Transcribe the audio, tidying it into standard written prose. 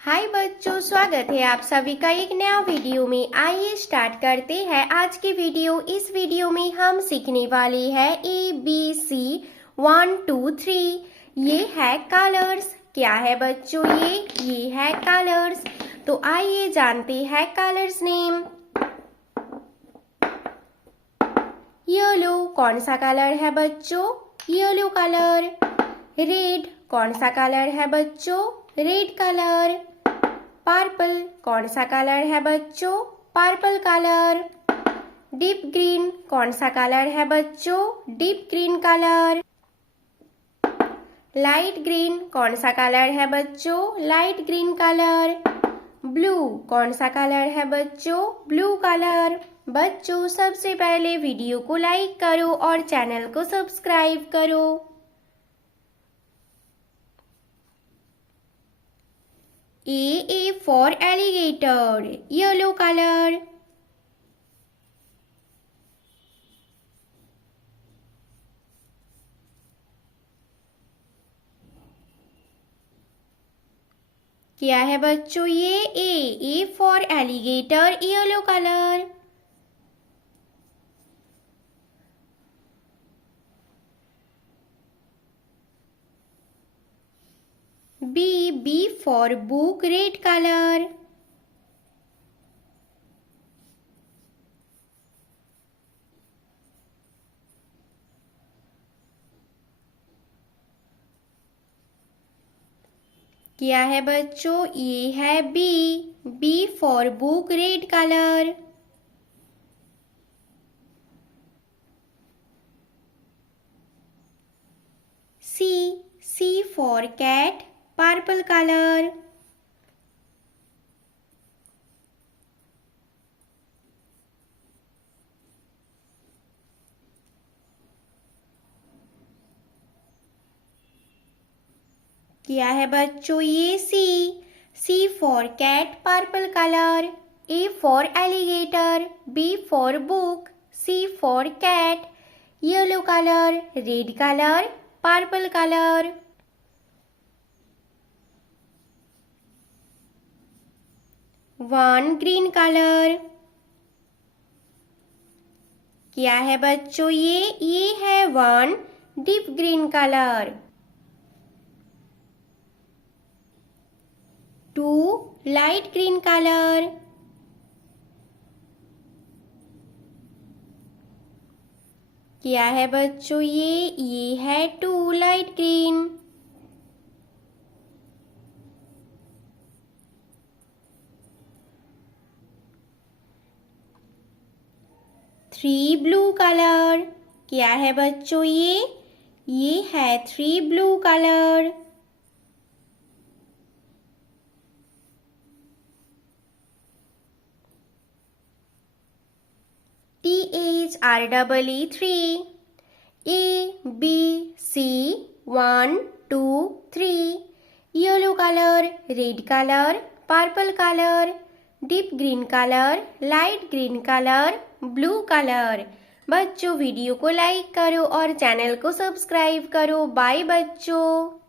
हाय बच्चों, स्वागत है आप सभी का एक नया वीडियो में। आइए स्टार्ट करते हैं आज की वीडियो। इस वीडियो में हम सीखने वाले हैं ABC 1 2 3। ये है कलर्स। क्या है बच्चों? ये है कलर्स। तो आइए जानते हैं कलर्स नेम। येलो कौन सा कलर है बच्चों? Yellow colour. रेड कौन सा कलर है बच्चों? Red colour. पर्पल कौन सा कलर है बच्चों? Purple colour. डीप ग्रीन कौन सा कलर है बच्चों? Deep green colour. Light green कौन सा कलर है बच्चों? Light green colour. ब्लू कौन सा कलर है बच्चों? Blue colour. बच्चों सबसे पहले वीडियो को लाइक करो और चैनल को सब्सक्राइब करो। A for alligator, yellow color. क्या है बच्चों? ये A for alligator, yellow color. B for book, red color. क्या है बच्चों? ये है B for book, red color. C for cat, purple color. क्या है बच्चों? ये C for cat, purple color. A for alligator, B for book, C for cat, yellow color, red color, purple color. One green color. क्या है बच्चों? ये है one deep green color. Two light green color. क्या है बच्चों? ये है two light green. Three blue color. क्या है बच्चों? ये है three blue color. THREE 3. A B C 1 2 3. Yellow color, red color, purple color, deep green color, light green color, blue color. बच्चों वीडियो को लाइक करो और चैनल को सब्सक्राइब करो। बाय बच्चों।